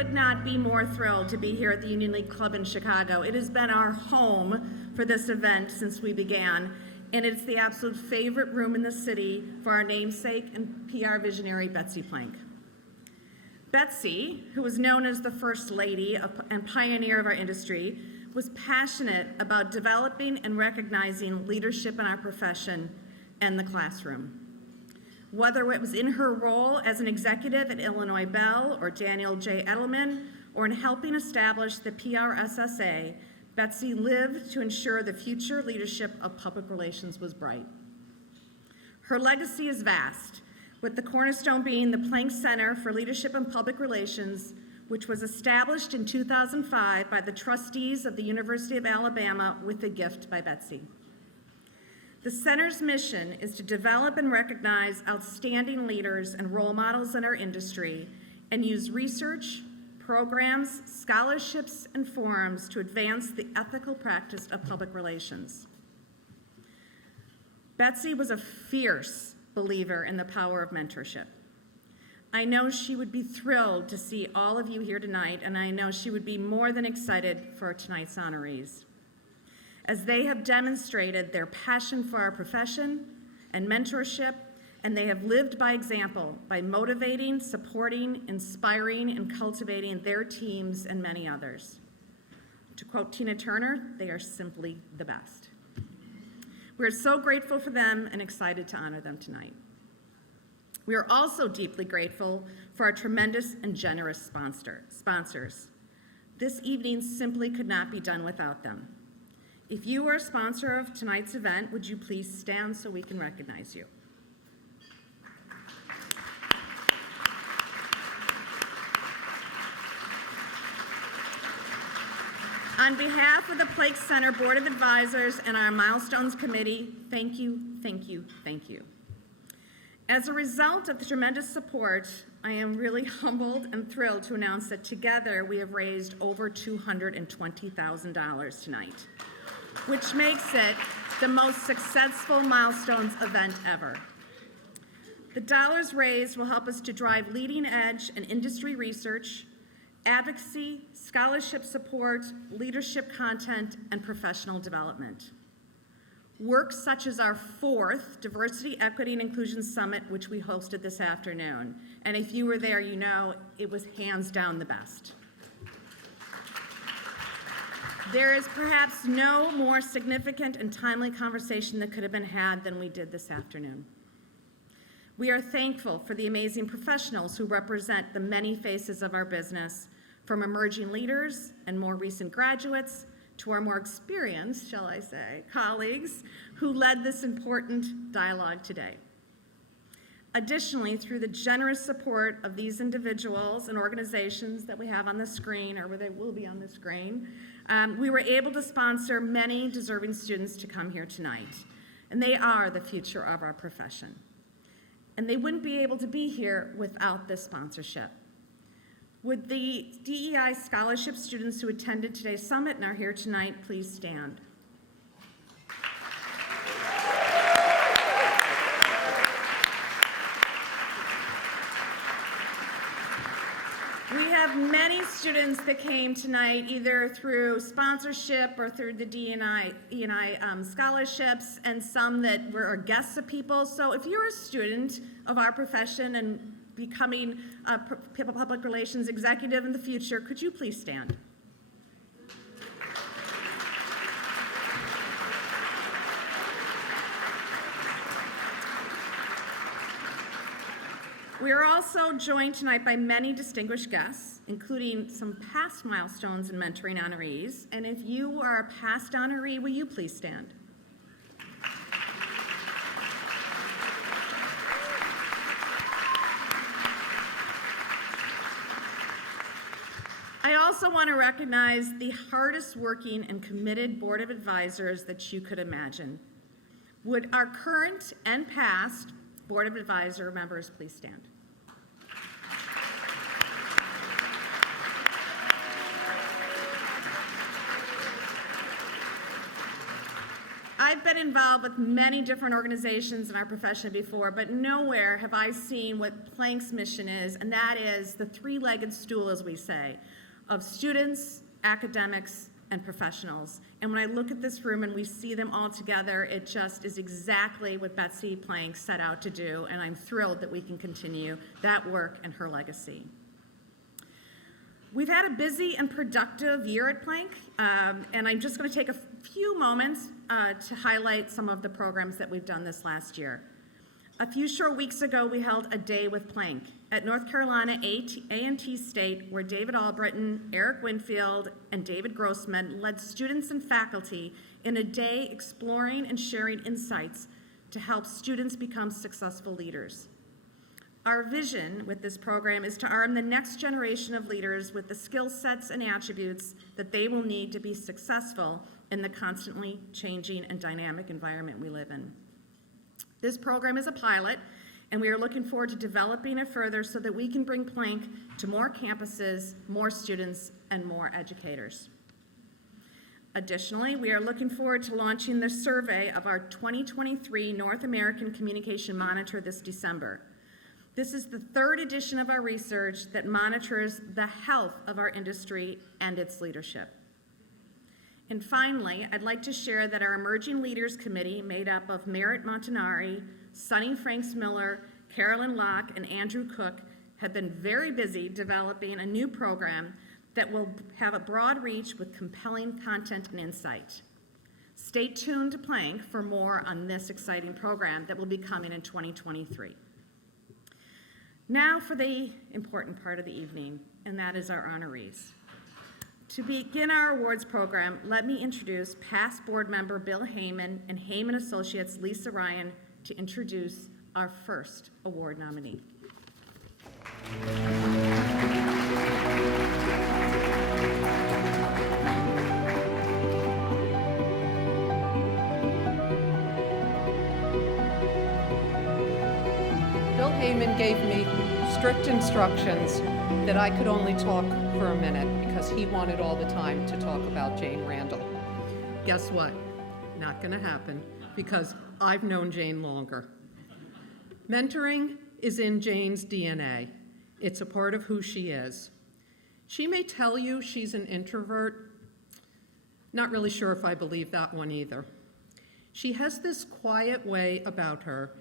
could not be more thrilled to be here at the Union League Club in Chicago. It has been our home for this event since we began, and it's the absolute favorite room in the city for our namesake and PR visionary, Betsy Plank. Betsy, who was known as the First Lady and pioneer of our industry, was passionate about developing and recognizing leadership in our profession and the classroom. Whether it was in her role as an executive at Illinois Bell or Daniel J. Edelman, or in helping establish the PRSSA, Betsy lived to ensure the future leadership of public relations was bright. Her legacy is vast, with the cornerstone being the Plank Center for Leadership in Public Relations, which was established in 2005 by the trustees of the University of Alabama with a gift by Betsy. The center's mission is to develop and recognize outstanding leaders and role models in our industry and use research, programs, scholarships, and forums to advance the ethical practice of public relations. Betsy was a fierce believer in the power of mentorship. I know she would be thrilled to see all of you here tonight, and I know she would be more than excited for tonight's honorees, as they have demonstrated their passion for our profession and mentorship, and they have lived by example by motivating, supporting, inspiring, and cultivating their teams and many others. To quote Tina Turner, they are simply the best. We're so grateful for them and excited to honor them tonight. We are also deeply grateful for our tremendous and generous sponsors. This evening simply could not be done without them. If you are a sponsor of tonight's event, would you please stand so we can recognize you? On behalf of the Plank Center Board of Advisors and our Milestones Committee, thank you, thank you, thank you. As a result of the tremendous support, I am really humbled and thrilled to announce that together we have raised over $220,000 tonight, which makes it the most successful Milestones event ever. The dollars raised will help us to drive leading edge and industry research, advocacy, scholarship support, leadership content, and professional development. Work such as our 4th Diversity, Equity, and Inclusion Summit, which we hosted this afternoon. And if you were there, you know it was hands down the best. There is perhaps no more significant and timely conversation that could have been had than we did this afternoon. We are thankful for the amazing professionals who represent the many faces of our business, from emerging leaders and more recent graduates to our more experienced, shall I say, colleagues who led this important dialogue today. Additionally, through the generous support of these individuals and organizations that we have on the screen, or where they will be on the screen, we were able to sponsor many deserving students to come here tonight. And they are the future of our profession. And they wouldn't be able to be here without this sponsorship. Would the DEI scholarship students who attended today's summit and are here tonight please stand? We have many students that came tonight either through sponsorship or through the DEI scholarships, and some that were guests of people. So if you're a student of our profession and becoming a public relations executive in the future, could you please stand? We are also joined tonight by many distinguished guests, including some past Milestones and mentoring honorees. And if you are a past honoree, will you please stand? I also want to recognize the hardest working and committed board of advisors that you could imagine. Would our current and past board of advisor members please stand? I've been involved with many different organizations in our profession before, but nowhere have I seen what Planck's mission is, and that is the three-legged stool, as we say, of students, academics, and professionals. And when I look at this room and we see them all together, it just is exactly what Betsy Planck set out to do, and I'm thrilled that we can continue that work and her legacy. We've had a busy and productive year at Planck, and I'm just going to take a few moments to highlight some of the programs that we've done this last year. A few short weeks ago, we held a day with Planck at North Carolina A&T State, where David Albritton, Eric Winfield, and David Grossman led students and faculty in a day exploring and sharing insights to help students become successful leaders. Our vision with this program is to arm the next generation of leaders with the skill sets and attributes that they will need to be successful in the constantly changing and dynamic environment we live in. This program is a pilot, and we are looking forward to developing it further so that we can bring Planck to more campuses, more students, and more educators. Additionally, we are looking forward to launching the survey of our 2023 North American Communication Monitor this December. This is the third edition of our research that monitors the health of our industry and its leadership. And finally, I'd like to share that our Emerging Leaders Committee, made up of Merritt Montanari, Sonny Franks Miller, Carolyn Locke, and Andrew Cook, have been very busy developing a new program that will have a broad reach with compelling content and insight. Stay tuned to Planck for more on this exciting program that will be coming in 2023. Now for the important part of the evening, and that is our honorees. To begin our awards program, let me introduce past board member Bill Heyman and Heyman Associates Lisa Ryan to introduce our first award nominee. Bill Heyman gave me strict instructions that I could only talk for a minute because he wanted all the time to talk about Jane Randall. Guess what? Not going to happen because I've known Jane longer. Mentoring is in Jane's DNA. It's a part of who she is. She may tell you she's an introvert. Not really sure if I believe that one either. She has this quiet way about her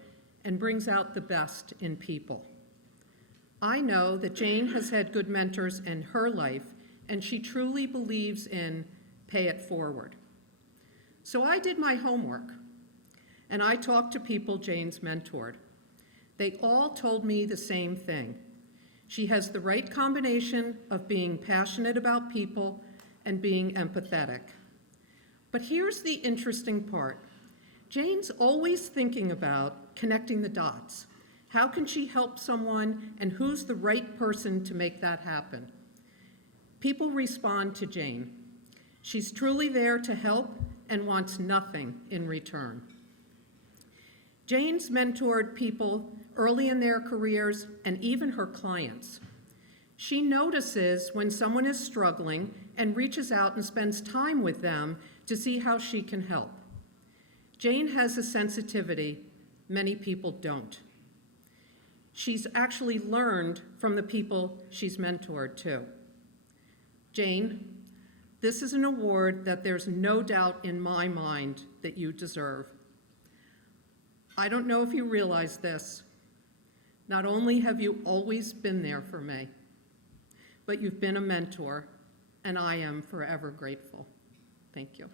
and brings out the best in people. I know that Jane has had good mentors in her life, and she truly believes in pay it forward. So I did my homework, and I talked to people Jane's mentored. They all told me the same thing. She has the right combination of being passionate about people and being empathetic. But here's the interesting part. Jane's always thinking about connecting the dots. How can she help someone, and who's the right person to make that happen? People respond to Jane. She's truly there to help and wants nothing in return. Jane's mentored people early in their careers and even her clients. She notices when someone is struggling and reaches out and spends time with them to see how she can help. Jane has a sensitivity many people don't. She's actually learned from the people she's mentored too. Jane, this is an award that there's no doubt in my mind that you deserve. I don't know if you realize this. Not only have you always been there for me, but you've been a mentor, and I am forever grateful. Thank you.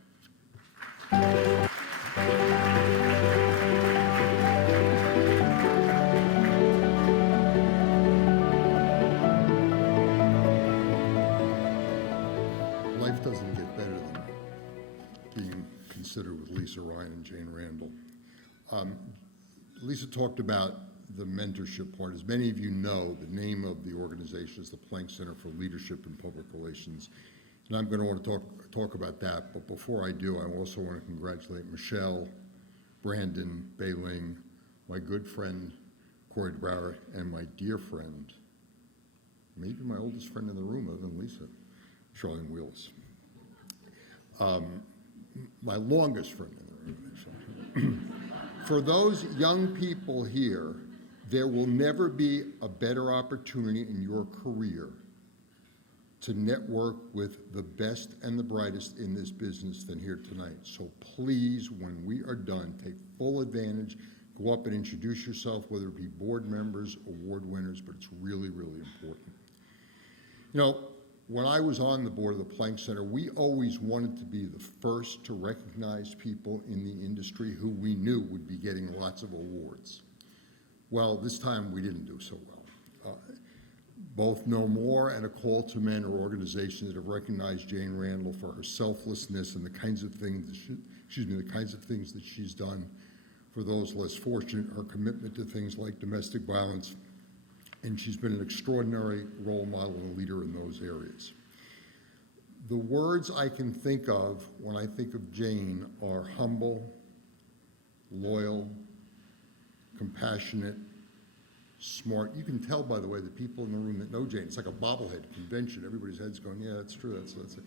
Life doesn't get better than being considered with Lisa Ryan and Jane Randall. Lisa talked about the mentorship part. As many of you know, the name of the organization is the Planck Center for Leadership and Public Relations. And I'm going to want to talk about that. But before I do, I also want to congratulate Michelle, Brandon, Beiling, my good friend, Corey Brower, and my dear friend, maybe my oldest friend in the room other than Lisa, Charlene Wheelis. My longest friend in the room, For those young people here, there will never be a better opportunity in your career to network with the best and the brightest in this business than here tonight. So please, when we are done, take full advantage, go up and introduce yourself, whether it be board members, award winners, but it's really, really important. You know, when I was on the board of the Planck Center, we always wanted to be the first to recognize people in the industry who we knew would be getting lots of awards. Well, this time we didn't do so well. Both No More and A Call to Men are organizations that have recognized Jane Randall for her selflessness and the kinds of things that she's done for those less fortunate, her commitment to things like domestic violence, and she's been an extraordinary role model and leader in those areas. The words I can think of when I think of Jane are humble, loyal, compassionate, smart. You can tell, by the way, the people in the room that know Jane, it's like a bobblehead convention. Everybody's head's going, yeah, that's true, that's it.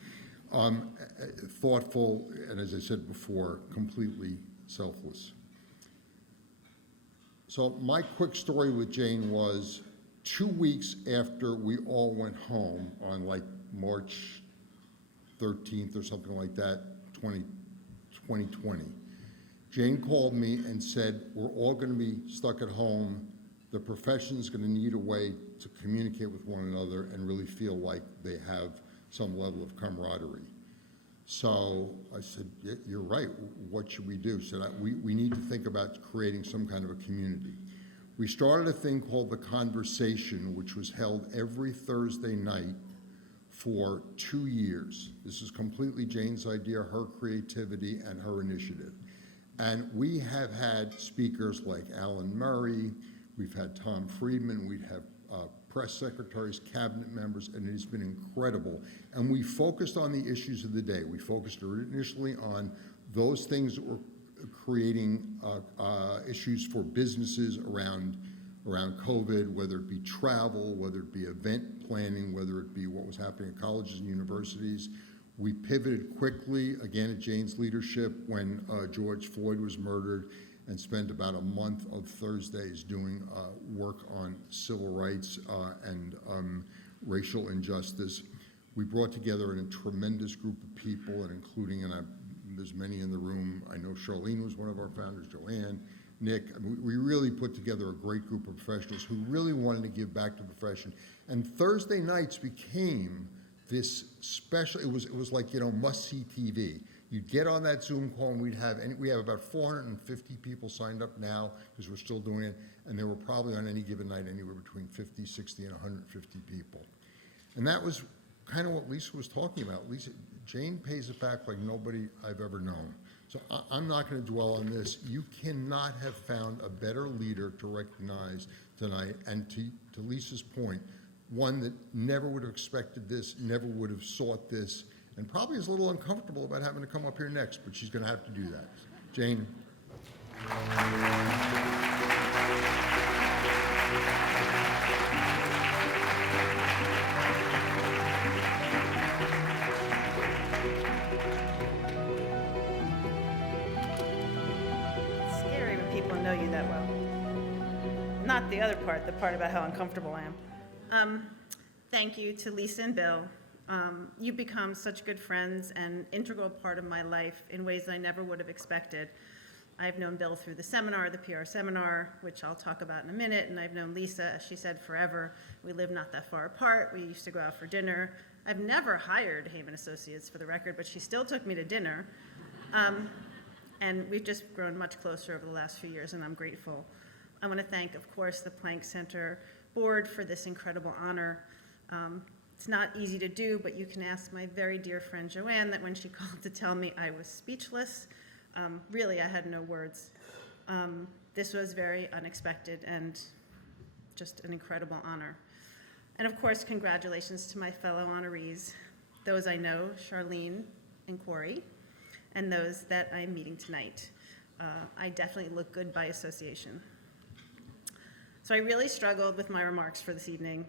Thoughtful, and as I said before, completely selfless. So my quick story with Jane was 2 weeks after we all went home on like March 13th or something like that, 2020. Jane called me and said, we're all going to be stuck at home. The profession's going to need a way to communicate with one another and really feel like they have some level of camaraderie. So I said, yeah, you're right. What should we do? So we need to think about creating some kind of a community. We started a thing called The Conversation, which was held every Thursday night for 2 years. This is completely Jane's idea, her creativity, and her initiative. And we have had speakers like Alan Murray, we've had Tom Friedman, we'd have press secretaries, cabinet members, and it has been incredible. And we focused on the issues of the day. We focused initially on those things that were creating issues for businesses around COVID, whether it be travel, whether it be event planning, whether it be what was happening at colleges and universities. We pivoted quickly, again at Jane's leadership, when George Floyd was murdered, and spent about a month of Thursdays doing work on civil rights and racial injustice. We brought together a tremendous group of people, and including, and there's many in the room, I know Charlene was one of our founders, Joanne, Nick. I mean, we really put together a great group of professionals who really wanted to give back to the profession. And Thursday nights became this special, it was like, you know, must-see TV. You'd get on that Zoom call and we have about 450 people signed up now because we're still doing it, and there were probably on any given night anywhere between 50, 60, and 150 people. And that was kind of what Lisa was talking about. Jane pays it back like nobody I've ever known. So I'm not going to dwell on this. You cannot have found a better leader to recognize tonight, and to Lisa's point, one that never would have expected this, never would have sought this, and probably is a little uncomfortable about having to come up here next, but she's going to have to do that. Jane. It's scary when people know you that well. Not the other part, the part about how uncomfortable I am. Thank you to Lisa and Bill. You've become such good friends and integral part of my life in ways that I never would have expected. I've known Bill through the seminar, the PR seminar, which I'll talk about in a minute, and I've known Lisa, as she said, forever. We live not that far apart. We used to go out for dinner. I've never hired Haven Associates, for the record, but she still took me to dinner. And we've just grown much closer over the last few years, and I'm grateful. I want to thank, of course, the Planck Center board for this incredible honor. It's not easy to do, but you can ask my very dear friend Joanne that when she called to tell me I was speechless, really I had no words. This was very unexpected and just an incredible honor. And of course, congratulations to my fellow honorees, those I know, Charlene and Corey, and those that I'm meeting tonight. I definitely look good by association. So I really struggled with my remarks for this evening.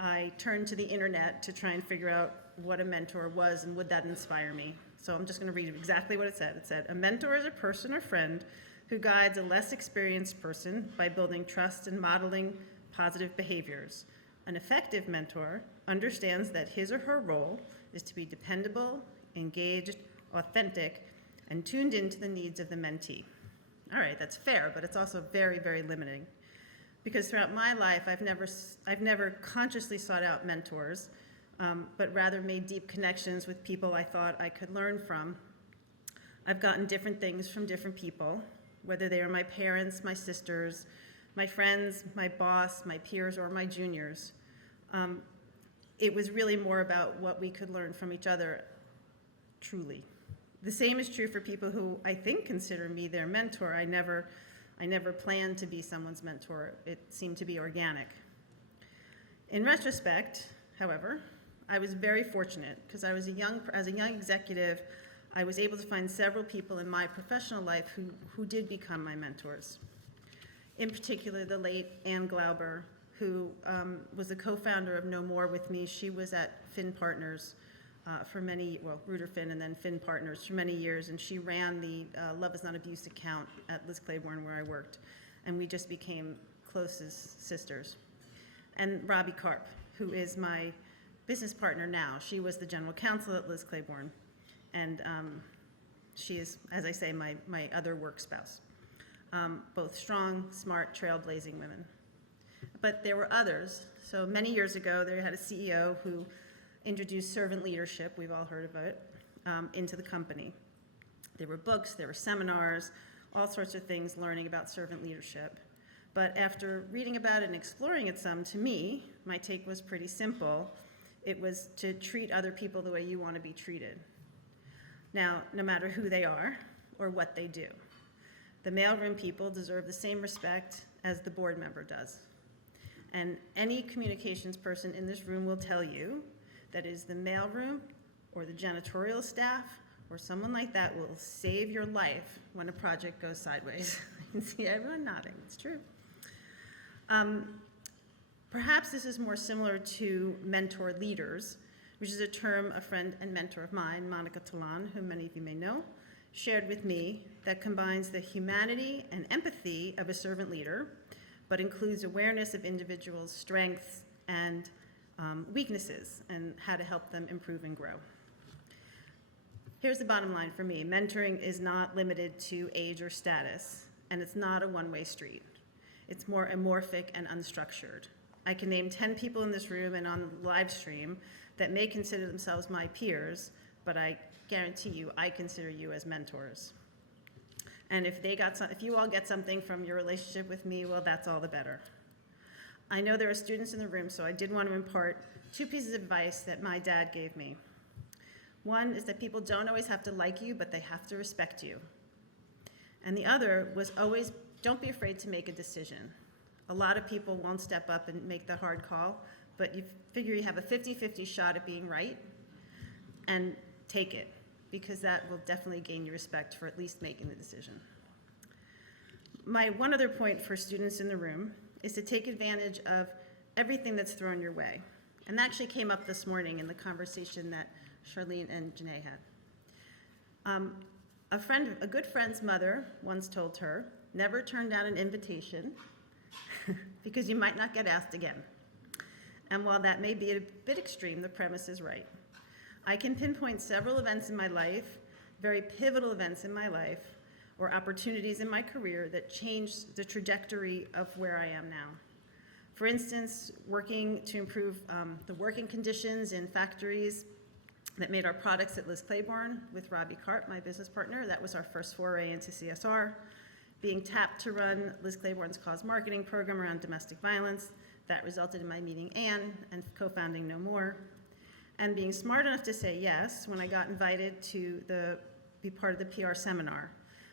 I turned to the internet to try and figure out what a mentor was and would that inspire me. So I'm just going to read exactly what it said. It said, "A mentor is a person or friend who guides a less experienced person by building trust and modeling positive behaviors. An effective mentor understands that his or her role is to be dependable, engaged, authentic, and tuned into the needs of the mentee." All right, that's fair, but it's also very, very limiting. Because throughout my life, I've never consciously sought out mentors, but rather made deep connections with people I thought I could learn from. I've gotten different things from different people, whether they were my parents, my sisters, my friends, my boss, my peers, or my juniors. It was really more about what we could learn from each other, truly. The same is true for people who I think consider me their mentor. I never planned to be someone's mentor. It seemed to be organic. In retrospect, however, I was very fortunate because as a young executive, I was able to find several people in my professional life who did become my mentors. In particular, the late Ann Glauber, who was the co-founder of No More with me. She was at Finn Partners Reuter Finn and then Finn Partners for many years, and she ran the Love is Not Abuse account at Liz Claiborne where I worked, and we just became close as sisters. And Robbie Karp, who is my business partner now. She was the general counsel at Liz Claiborne, and she is, as I say, my other work spouse. Both strong, smart, trailblazing women. But there were others. So many years ago, they had a CEO who introduced servant leadership, we've all heard of it, into the company. There were books, there were seminars, all sorts of things learning about servant leadership. But after reading about it and exploring it some, to me, my take was pretty simple. It was to treat other people the way you want to be treated. Now, no matter who they are or what they do, the mailroom people deserve the same respect as the board member does. And any communications person in this room will tell you that is the mailroom or the janitorial staff or someone like that will save your life when a project goes sideways. I can see everyone nodding, it's true. Perhaps this is more similar to mentor leaders, which is a term a friend and mentor of mine, Monica Talan, whom many of you may know, shared with me that combines the humanity and empathy of a servant leader, but includes awareness of individuals' strengths and weaknesses and how to help them improve and grow. Here's the bottom line for me. Mentoring is not limited to age or status, and it's not a one-way street. It's more amorphic and unstructured. I can name 10 people in this room and on the live stream that may consider themselves my peers, but I guarantee you, I consider you as mentors. And if you all get something from your relationship with me, well, that's all the better. I know there are students in the room, so I did want to impart 2 pieces of advice that my dad gave me. One is that people don't always have to like you, but they have to respect you. And the other was always, don't be afraid to make a decision. A lot of people won't step up and make the hard call, but you figure you have a 50-50 shot at being right, and take it, because that will definitely gain your respect for at least making the decision. My one other point for students in the room is to take advantage of everything that's thrown your way. And that actually came up this morning in the conversation that Charlene and Janae had. A good friend's mother once told her, never turn down an invitation because you might not get asked again. And while that may be a bit extreme, the premise is right. I can pinpoint several events in my life, very pivotal events in my life, or opportunities in my career that changed the trajectory of where I am now. For instance, working to improve the working conditions in factories that made our products at Liz Claiborne with Robbie Karp, my business partner. That was our first foray into CSR. Being tapped to run Liz Claiborne's cause marketing program around domestic violence. That resulted in my meeting Ann and co-founding No More. And being smart enough to say yes when I got invited to be part of the PR seminar,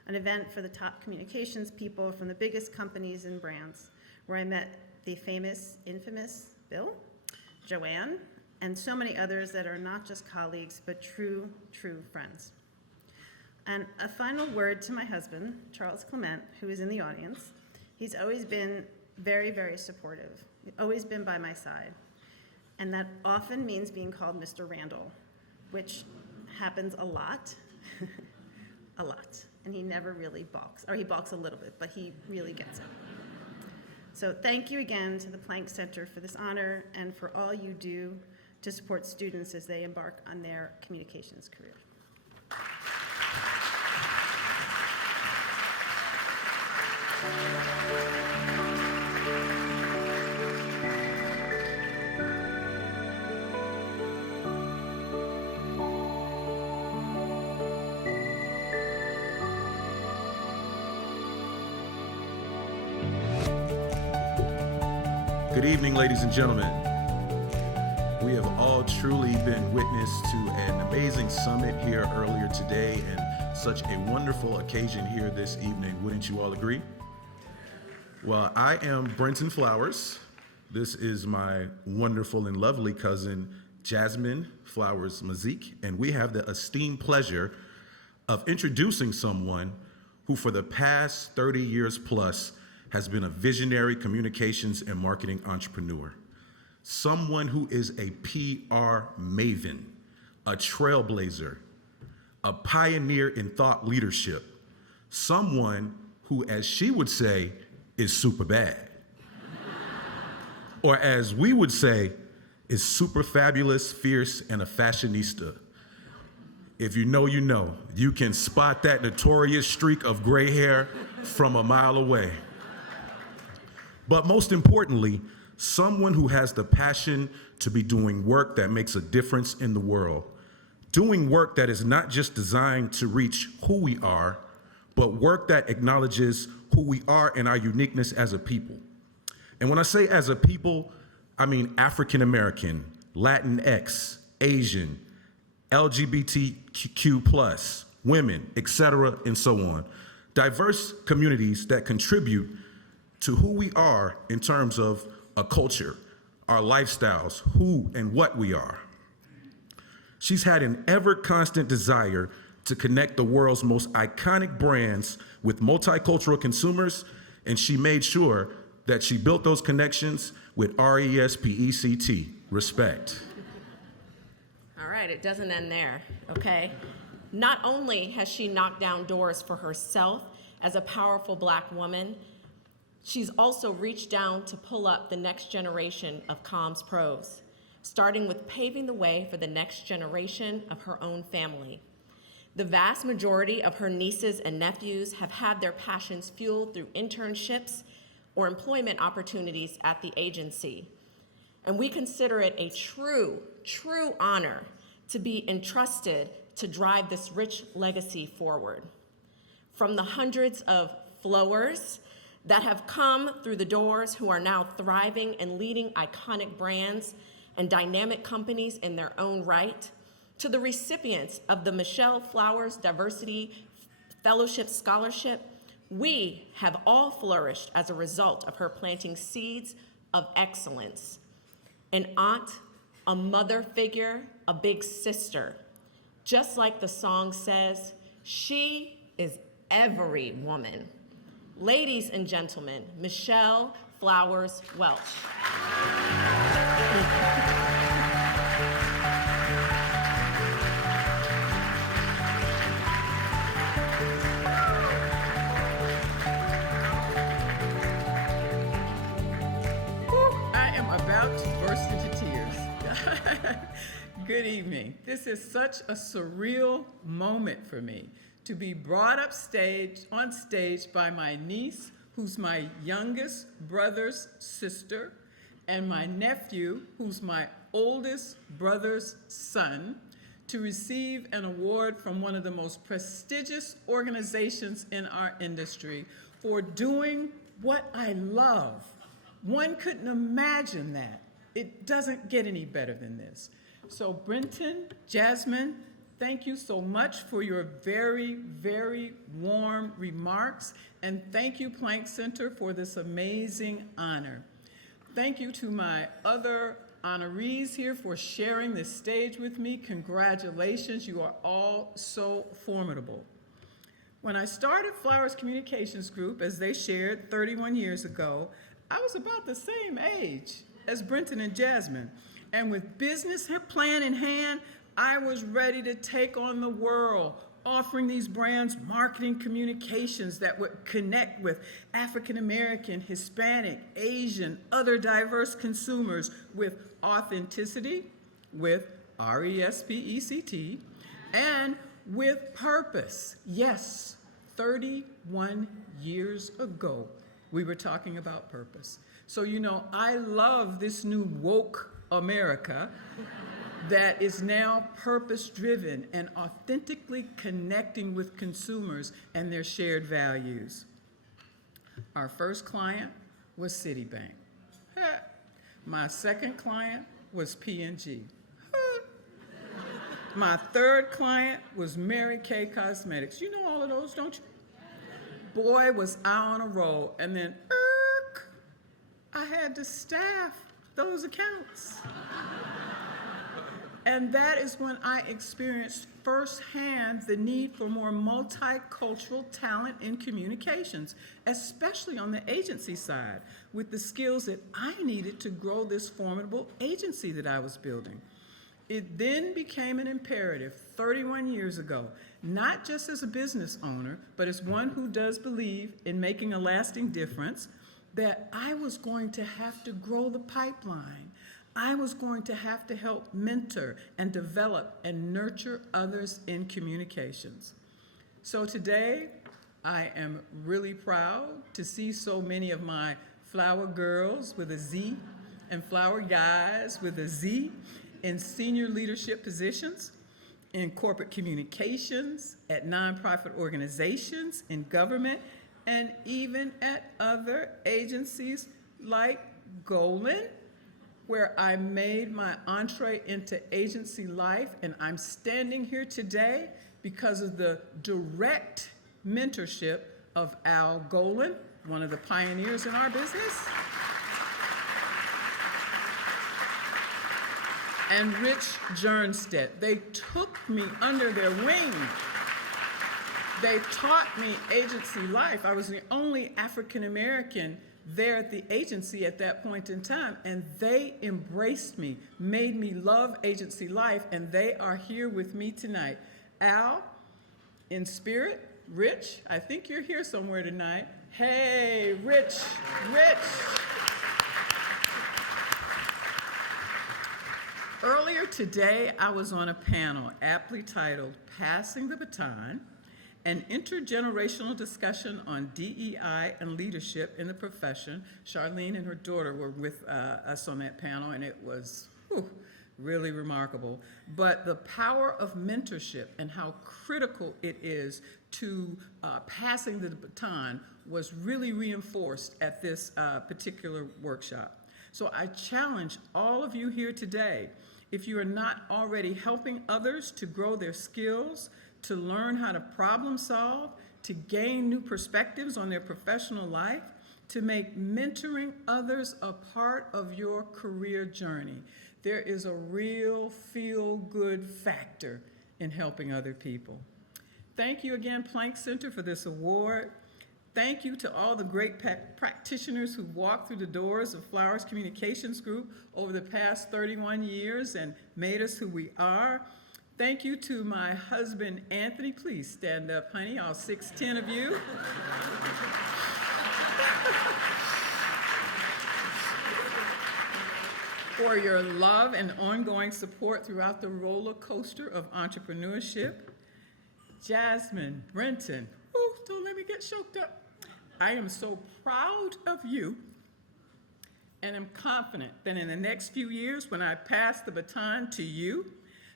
an event for the top communications people from the biggest companies and brands, where I met the famous, infamous Bill, Joanne, and so many others that are not just colleagues, but true, true friends. And a final word to my husband, Charles Clement, who is in the audience. He's always been very, very supportive. He's always been by my side. And that often means being called Mr. Randall, which happens a lot, a lot. And he never really balks, or he balks a little bit, but he really gets it. So thank you again to the Planck Center for this honor and for all you do to support students as they embark on their communications career. Good evening, ladies and gentlemen. We have all truly been witness to an amazing summit here earlier today and such a wonderful occasion here this evening. Wouldn't you all agree? Well, I am Brenton Flowers. This is my wonderful and lovely cousin, Jasmine Flowers Mazik, and we have the esteemed pleasure of introducing someone who for the past 30 years plus has been a visionary communications and marketing entrepreneur, someone who is a PR maven, a trailblazer, a pioneer in thought leadership, someone who, as she would say, is super bad. Or as we would say, is super fabulous, fierce, and a fashionista. If you know, you know. You can spot that notorious streak of gray hair from a mile away. But most importantly, someone who has the passion to be doing work that makes a difference in the world. Doing work that is not just designed to reach who we are, but work that acknowledges who we are and our uniqueness as a people. And when I say as a people, I mean African American, Latinx, Asian, LGBTQ+, women, etc., and so on. Diverse communities that contribute to who we are in terms of a culture, our lifestyles, who and what we are. She's had an ever-constant desire to connect the world's most iconic brands with multicultural consumers, and she made sure that she built those connections with RESPECT, respect. All right, it doesn't end there, okay? Not only has she knocked down doors for herself as a powerful Black woman, she's also reached down to pull up the next generation of comms pros, starting with paving the way for the next generation of her own family. The vast majority of her nieces and nephews have had their passions fueled through internships or employment opportunities at the agency. And we consider it a true honor to be entrusted to drive this rich legacy forward. From the hundreds of flowers that have come through the doors who are now thriving and leading iconic brands and dynamic companies in their own right, to the recipients of the Michelle Flowers Diversity Fellowship Scholarship, we have all flourished as a result of her planting seeds of excellence. An aunt, a mother figure, a big sister. Just like the song says, she is every woman. Ladies and gentlemen, Michelle Flowers Welch. I am about to burst into tears. Good evening. This is such a surreal moment for me to be brought on stage by my niece, who's my youngest brother's sister, and my nephew, who's my oldest brother's son, to receive an award from one of the most prestigious organizations in our industry for doing what I love. One couldn't imagine that. It doesn't get any better than this. So Brenton, Jasmine, thank you so much for your very, very warm remarks, and thank you, Planck Center, for this amazing honor. Thank you to my other honorees here for sharing this stage with me. Congratulations, you are all so formidable. When I started Flowers Communications Group, as they shared 31 years ago, I was about the same age as Brenton and Jasmine. And with business plan in hand, I was ready to take on the world, offering these brands marketing communications that would connect with African American, Hispanic, Asian, other diverse consumers with authenticity, with RESPECT, and with purpose. Yes, 31 years ago, we were talking about purpose. So, I love this new woke America that is now purpose-driven and authentically connecting with consumers and their shared values. Our first client was Citibank. My second client was P&G. My third client was Mary Kay Cosmetics. You know all of those, don't you? Boy, was I on a roll. And then, I had to staff those accounts. And that is when I experienced firsthand the need for more multicultural talent in communications, especially on the agency side, with the skills that I needed to grow this formidable agency that I was building. It then became an imperative 31 years ago, not just as a business owner, but as one who does believe in making a lasting difference, that I was going to have to grow the pipeline. I was going to have to help mentor and develop and nurture others in communications. So today, I am really proud to see so many of my flower girls with a Z and flower guys with a Z in senior leadership positions, in corporate communications, at nonprofit organizations, in government, and even at other agencies like Golan, where I made my entree into agency life, and I'm standing here today because of the direct mentorship of Al Golan, one of the pioneers in our business, and Rich Jernstedt. They took me under their wing. They taught me agency life. I was the only African American there at the agency at that point in time, and they embraced me, made me love agency life, and they are here with me tonight. Al, in spirit, Rich, I think you're here somewhere tonight. Hey, Rich. Earlier today, I was on a panel aptly titled Passing the Baton, an intergenerational discussion on DEI and leadership in the profession. Charlene and her daughter were with us on that panel, and it was really remarkable. But the power of mentorship and how critical it is to passing the baton was really reinforced at this particular workshop. So I challenge all of you here today, if you are not already helping others to grow their skills, to learn how to problem solve, to gain new perspectives on their professional life, to make mentoring others a part of your career journey. There is a real feel-good factor in helping other people. Thank you again, Planck Center, for this award. Thank you to all the great practitioners who walked through the doors of Flowers Communications Group over the past 31 years and made us who we are. Thank you to my husband, Anthony. Please stand up, honey, all 6'10" of you. For your love and ongoing support throughout the roller coaster of entrepreneurship. Jasmine, Brenton, don't let me get choked up. I am so proud of you, and am confident that in the next few years, when I pass the baton to you,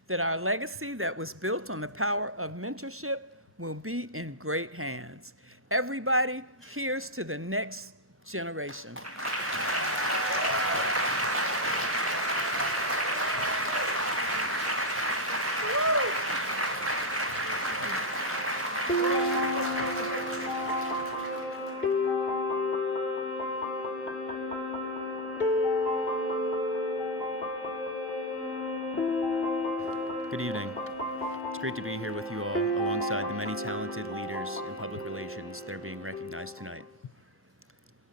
that our legacy that was built on the power of mentorship will be in great hands. Everybody, here's to the next generation. Good evening. It's great to be here with you all alongside the many talented leaders in public relations that are being recognized tonight.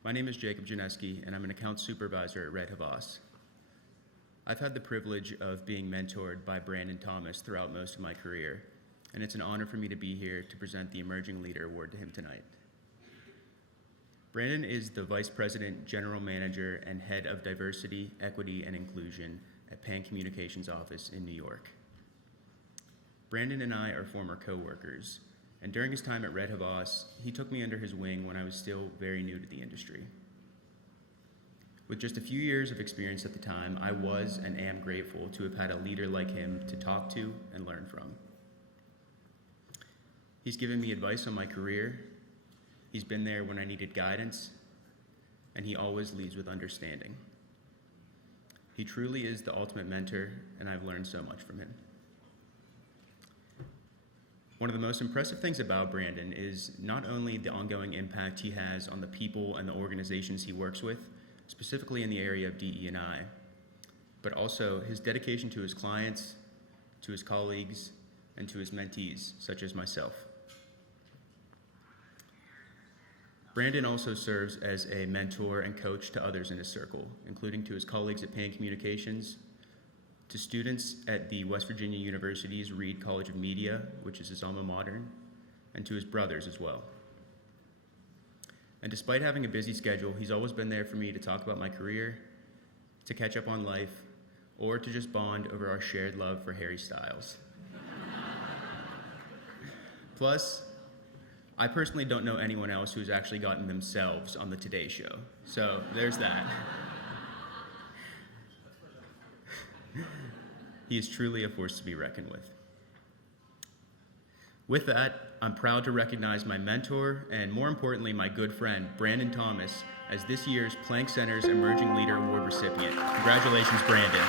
My name is Jacob Janeski, and I'm an account supervisor at Red Havas. I've had the privilege of being mentored by Brandon Thomas throughout most of my career, and it's an honor for me to be here to present the Emerging Leader Award to him tonight. Brandon is the Vice President, General Manager, and Head of Diversity, Equity, and Inclusion at Pan Communications office in New York. Brandon and I are former co-workers, and during his time at Red Havas, he took me under his wing when I was still very new to the industry. With just a few years of experience at the time, I was and am grateful to have had a leader like him to talk to and learn from. He's given me advice on my career, he's been there when I needed guidance, and he always leads with understanding. He truly is the ultimate mentor, and I've learned so much from him. One of the most impressive things about Brandon is not only the ongoing impact he has on the people and the organizations he works with, specifically in the area of DE&I, but also his dedication to his clients, to his colleagues, and to his mentees, such as myself. Brandon also serves as a mentor and coach to others in his circle, including to his colleagues at Pan Communications, to students at the West Virginia University's Reed College of Media, which is his alma mater, and to his brothers as well. And despite having a busy schedule, he's always been there for me to talk about my career, to catch up on life, or to just bond over our shared love for Harry Styles. Plus, I personally don't know anyone else who's actually gotten themselves on the Today Show, so there's that. He is truly a force to be reckoned with. With that, I'm proud to recognize my mentor and, more importantly, my good friend, Brandon Thomas, as this year's Planck Center's Emerging Leader Award recipient. Congratulations, Brandon.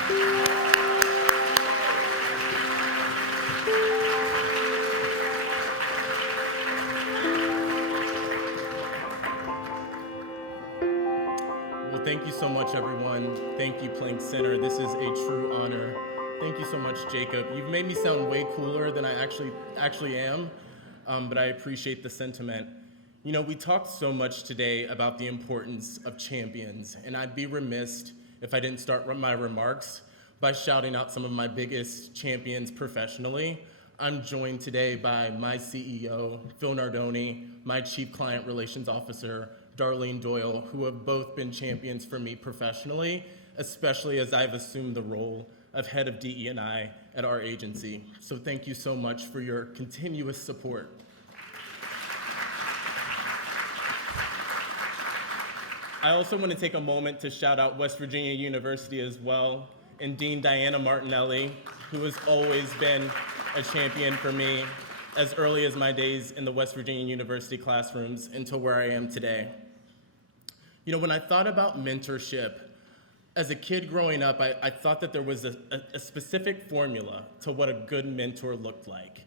Well, thank you so much, everyone. Thank you, Planck Center. This is a true honor. Thank you so much, Jacob. You've made me sound way cooler than I actually am, but I appreciate the sentiment. You know, we talked so much today about the importance of champions, and I'd be remiss if I didn't start my remarks by shouting out some of my biggest champions professionally. I'm joined today by my CEO, Phil Nardoni, my Chief Client Relations Officer, Darlene Doyle, who have both been champions for me professionally, especially as I've assumed the role of head of DE&I at our agency. So thank you so much for your continuous support. I also want to take a moment to shout out West Virginia University as well, and Dean Diana Martinelli, who has always been a champion for me as early as my days in the West Virginia University classrooms until where I am today. You know, when I thought about mentorship, as a kid growing up, I thought that there was a specific formula to what a good mentor looked like,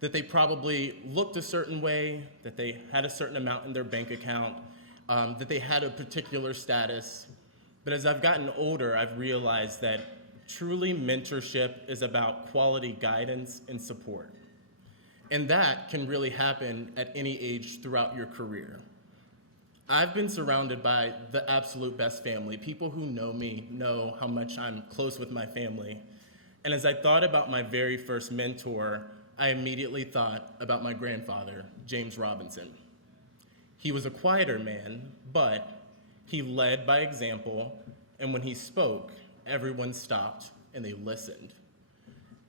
that they probably looked a certain way, that they had a certain amount in their bank account, that they had a particular status. But as I've gotten older, I've realized that truly mentorship is about quality guidance and support. And that can really happen at any age throughout your career. I've been surrounded by the absolute best family. People who know me know how much I'm close with my family. And as I thought about my very first mentor, I immediately thought about my grandfather, James Robinson. He was a quieter man, but he led by example, and when he spoke, everyone stopped and they listened.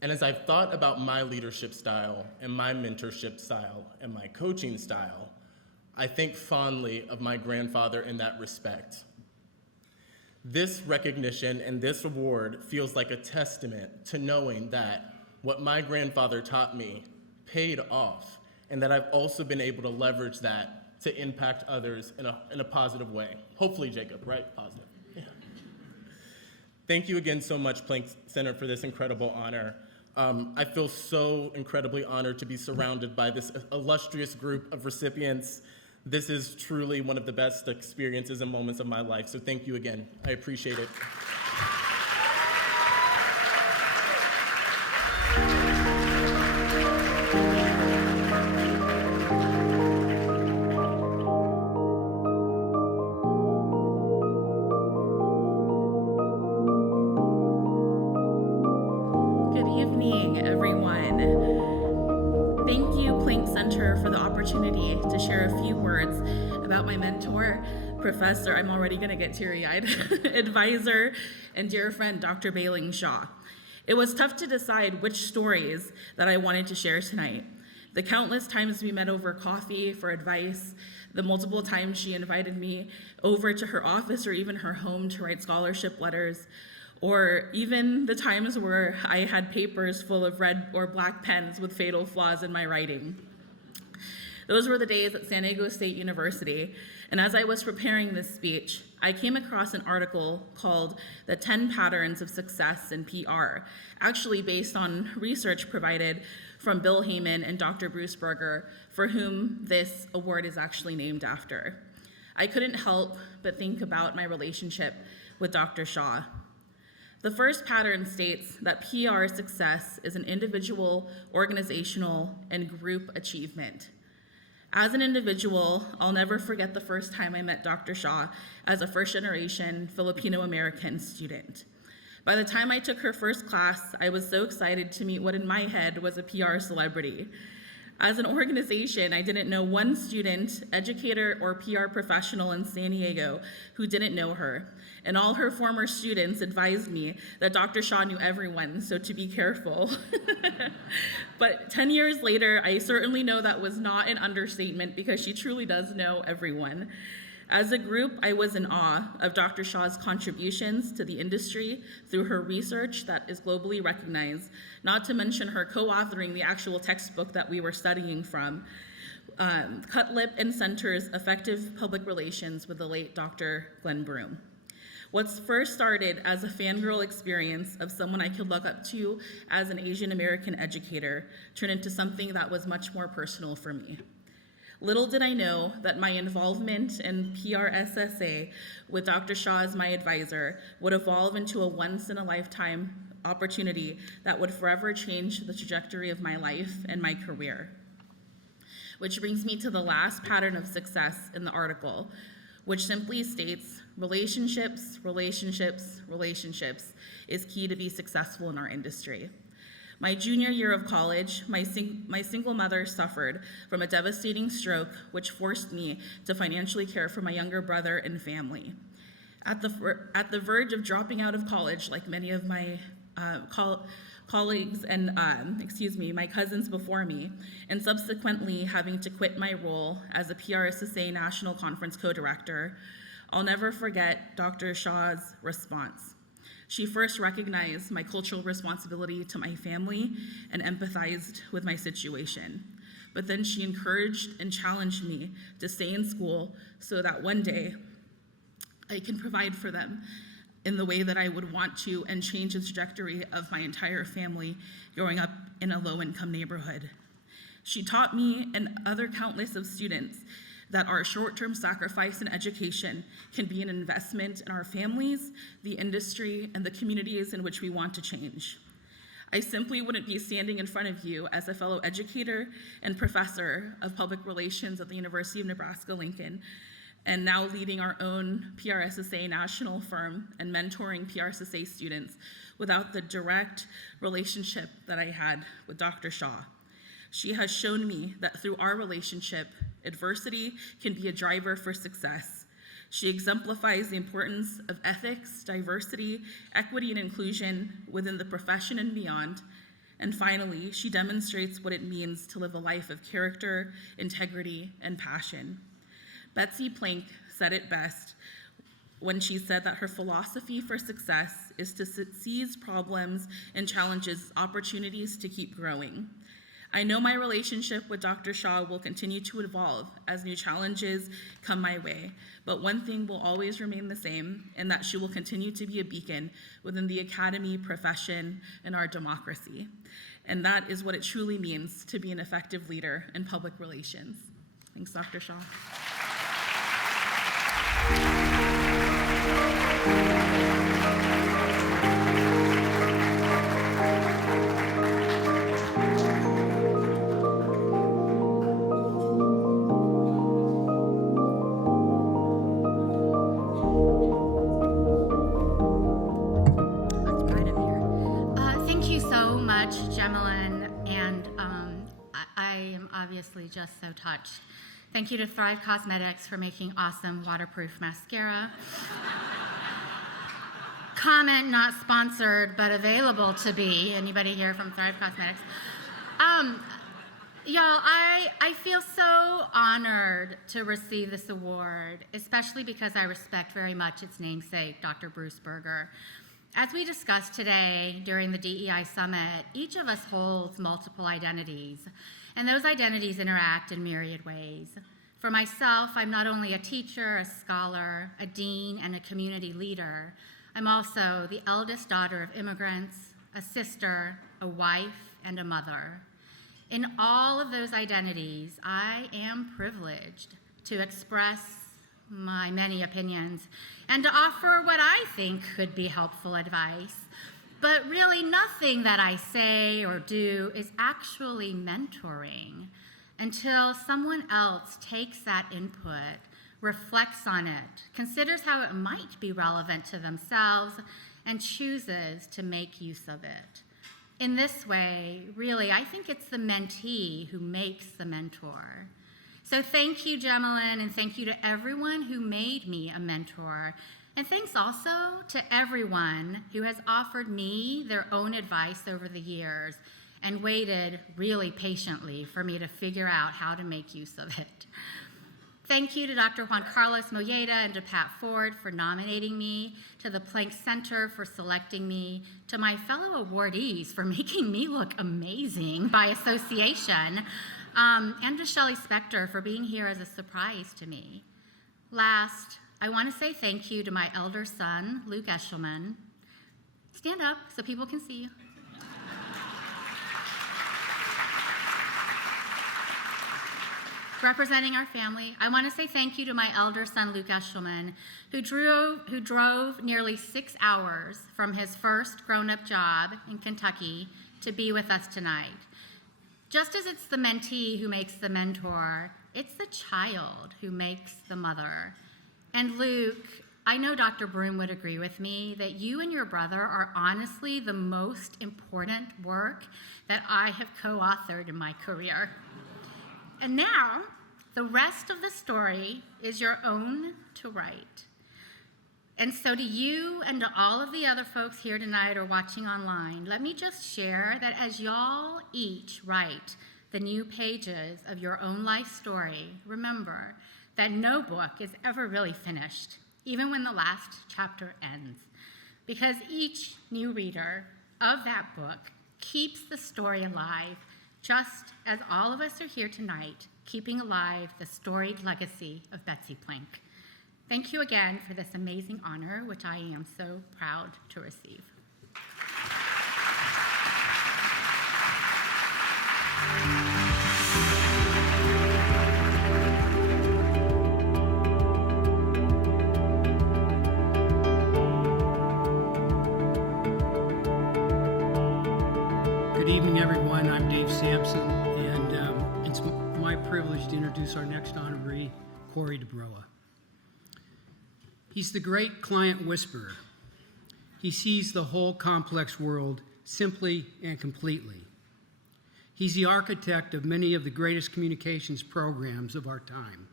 And as I've thought about my leadership style and my mentorship style and my coaching style, I think fondly of my grandfather in that respect. This recognition and this award feels like a testament to knowing that what my grandfather taught me paid off, and that I've also been able to leverage that to impact others in a positive way. Hopefully, Jacob, right? Positive. Yeah. Thank you again so much, Planck Center, for this incredible honor. I feel so incredibly honored to be surrounded by this illustrious group of recipients. This is truly one of the best experiences and moments of my life, so thank you again. I appreciate it. evening, everyone. Thank you, Planck Center, for the opportunity to share a few words about my mentor, professor, I'm already going to get teary-eyed, advisor, and dear friend, Dr. Bailing Shaw. It was tough to decide which stories that I wanted to share tonight. The countless times we met over coffee for advice, the multiple times she invited me over to her office or even her home to write scholarship letters, or even the times where I had papers full of red or black pens with fatal flaws in my writing. Those were the days at San Diego State University, and as I was preparing this speech, I came across an article called The 10 Patterns of Success in PR, actually based on research provided from Bill Heyman and Dr. Bruce Berger, for whom this award is actually named after. I couldn't help but think about my relationship with Dr. Shaw. The first pattern states that PR success is an individual, organizational, and group achievement. As an individual, I'll never forget the first time I met Dr. Shaw as a first-generation Filipino-American student. By the time I took her first class, I was so excited to meet what in my head was a PR celebrity. As an organization, I didn't know one student, educator, or PR professional in San Diego who didn't know her. And all her former students advised me that Dr. Shaw knew everyone, so to be careful. But 10 years later, I certainly know that was not an understatement because she truly does know everyone. As a group, I was in awe of Dr. Shaw's contributions to the industry through her research that is globally recognized, not to mention her co-authoring the actual textbook that we were studying from, Cutlip and Center's Effective Public Relations with the late Dr. Glenn Broom. What's first started as a fangirl experience of someone I could look up to as an Asian American educator turned into something that was much more personal for me. Little did I know that my involvement in PRSSA with Dr. Shaw as my advisor would evolve into a once-in-a-lifetime opportunity that would forever change the trajectory of my life and my career. Which brings me to the last pattern of success in the article, which simply states, relationships, relationships, relationships is key to be successful in our industry. My junior year of college, my single mother suffered from a devastating stroke, which forced me to financially care for my younger brother and family. At the verge of dropping out of college, like many of my colleagues and, my cousins before me, and subsequently having to quit my role as a PRSSA National Conference co-director, I'll never forget Dr. Shaw's response. She first recognized my cultural responsibility to my family and empathized with my situation. But then she encouraged and challenged me to stay in school so that one day I can provide for them in the way that I would want to and change the trajectory of my entire family growing up in a low-income neighborhood. She taught me and other countless of students that our short-term sacrifice in education can be an investment in our families, the industry, and the communities in which we want to change. I simply wouldn't be standing in front of you as a fellow educator and professor of public relations at the University of Nebraska-Lincoln, and now leading our own PRSSA national firm and mentoring PRSSA students without the direct relationship that I had with Dr. Shaw. She has shown me that through our relationship, adversity can be a driver for success. She exemplifies the importance of ethics, diversity, equity, and inclusion within the profession and beyond. And finally, she demonstrates what it means to live a life of character, integrity, and passion. Betsy Planck said it best when she said that her philosophy for success is to seize problems and challenges as opportunities to keep growing. I know my relationship with Dr. Shaw will continue to evolve as new challenges come my way, but one thing will always remain the same, and that she will continue to be a beacon within the academy, profession, and our democracy. And that is what it truly means to be an effective leader in public relations. Thanks, Dr. Shaw. Thank you so much much, Gemelin, and I am obviously just so touched. Thank you to Thrive Cosmetics for making awesome waterproof mascara. Comment not sponsored, but available to be. Anybody here from Thrive Cosmetics? Y'all, I feel so honored to receive this award, especially because I respect very much its namesake, Dr. Bruce Berger. As we discussed today during the DEI Summit, each of us holds multiple identities, and those identities interact in myriad ways. For myself, I'm not only a teacher, a scholar, a dean, and a community leader, I'm also the eldest daughter of immigrants, a sister, a wife, and a mother. In all of those identities, I am privileged to express my many opinions and to offer what I think could be helpful advice. But really, nothing that I say or do is actually mentoring until someone else takes that input, reflects on it, considers how it might be relevant to themselves, and chooses to make use of it. In this way, really, I think it's the mentee who makes the mentor. So thank you, Gemelin, and thank you to everyone who made me a mentor. And thanks also to everyone who has offered me their own advice over the years and waited really patiently for me to figure out how to make use of it. Thank you to Dr. Juan Carlos Molleda and to Pat Ford for nominating me, to the Planck Center for selecting me, to my fellow awardees for making me look amazing by association, and to Shelley Spector for being here as a surprise to me. Last, I want to say thank you to my elder son, Luke Eshelman. Stand up so people can see you. Representing our family, I want to say thank you to my elder son, Luke Eshelman, who drove nearly 6 hours from his first grown-up job in Kentucky to be with us tonight. Just as it's the mentee who makes the mentor, it's the child who makes the mother. And Luke, I know Dr. Broom would agree with me that you and your brother are honestly the most important work that I have co-authored in my career. And now, the rest of the story is your own to write. And so to you and to all of the other folks here tonight or watching online, let me just share that as y'all each write the new pages of your own life story, remember that no book is ever really finished, even when the last chapter ends, because each new reader of that book keeps the story alive, just as all of us are here tonight, keeping alive the storied legacy of Betsy Planck. Thank you again for this amazing honor, which I am so proud to receive. Good evening, everyone. I'm Dave Sampson, and it's my privilege to introduce our next honoree, Corey DeBroa. He's the great client whisperer. He sees the whole complex world simply and completely. He's the architect of many of the greatest communications programs of our time.